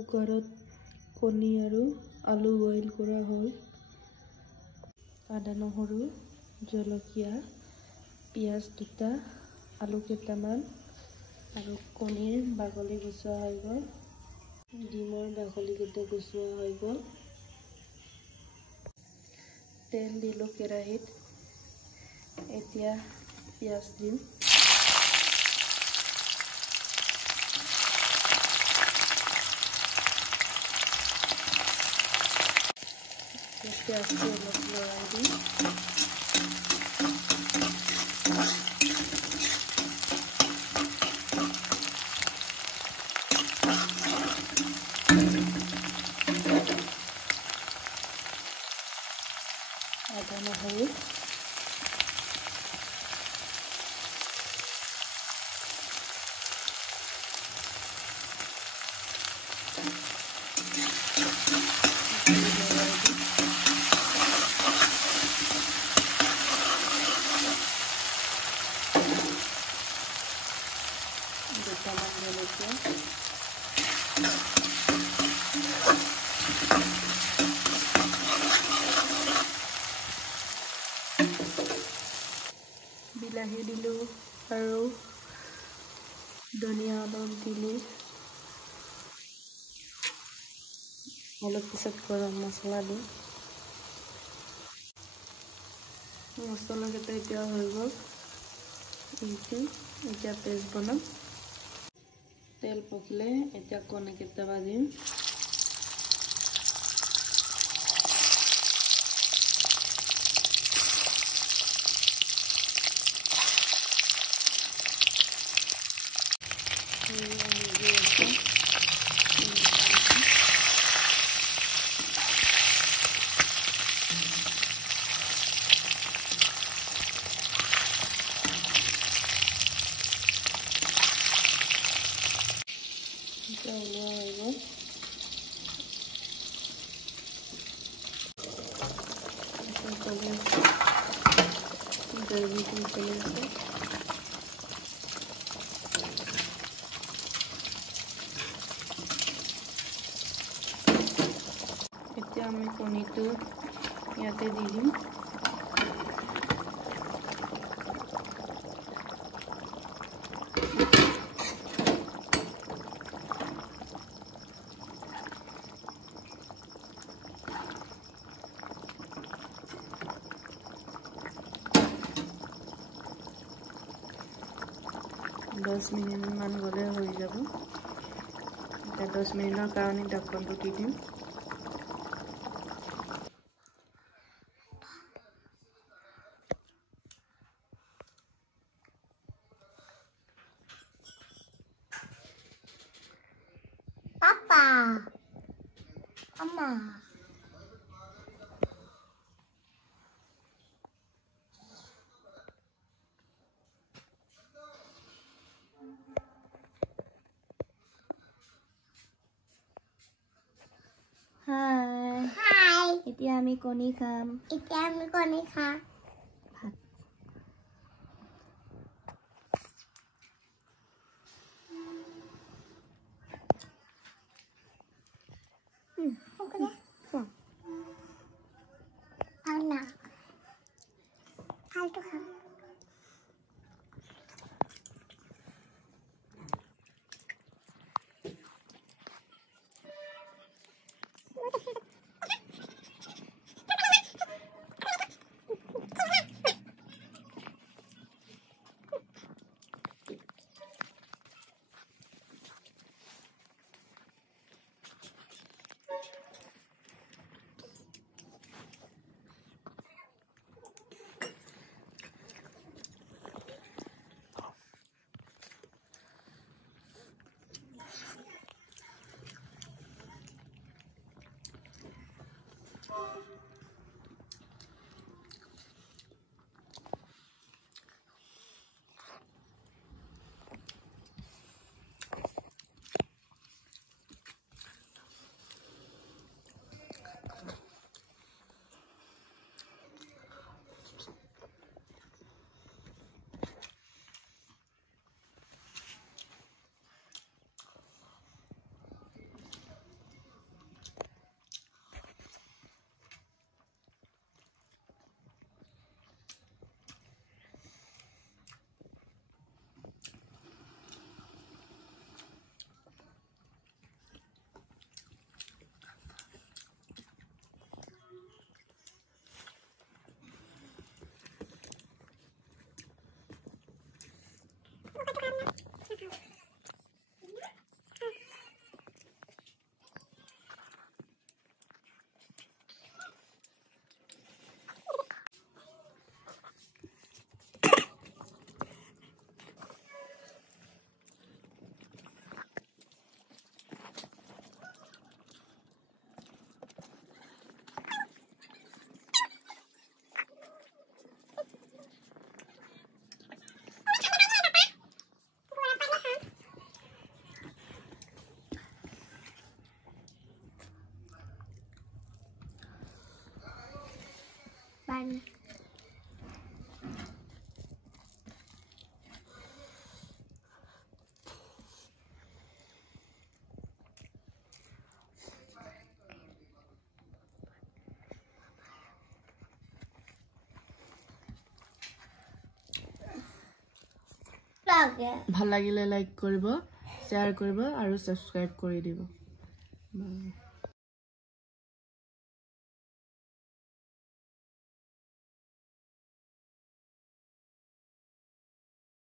কুকাৰত কণী আৰু আলু বইল কৰা হ'ল। আদা নহৰু জলকীয়া পিঁয়াজ দুটা আলু কেইটামান আৰু কণীৰ বাকলি গুচোৱা হৈ গ'ল। ডিমৰ বাকলি কেইটা গুচোৱা হৈ গ'ল। তেল দিলোঁ কেৰাহীত। এতিয়া পিঁয়াজ দিম। পিঁয়াজটো অলপ লৰাই দিম। আদা নহৰু দুটামান জলকীয়া বিলাহী দিলোঁ আৰু ধনিয়া অলপ দিলোঁ। অলপ পিছত গৰম মছলা দিম। মছলাকেইটা এতিয়া হৈ গ'ল। এতিয়া পেষ্ট বনাম। তেল পকিলে এতিয়া কণী কেইটা ভাজিম। ওলোৱা হৈ গ'ল। চলি আছে গ্ৰেভিটো চলি আছে। এতিয়া আমি কণীটো ইয়াতে দি দিম। দহ মিনিটমান গ'লে হৈ যাব। এতিয়া 10 মিনিটৰ কাৰণে ঢাকনটো দি দিম। Papa, Mama. Hi. Hi. এতিয়া আমি কণী খাম। এতিয়া আমি কণী খাম। ভাত। Ăn nào. Ăn tôi không. One. ভাল লাগিলে লাইক কৰিব, শ্বেয়াৰ কৰিব আৰু সাবস্ক্ৰাইব কৰি দিব।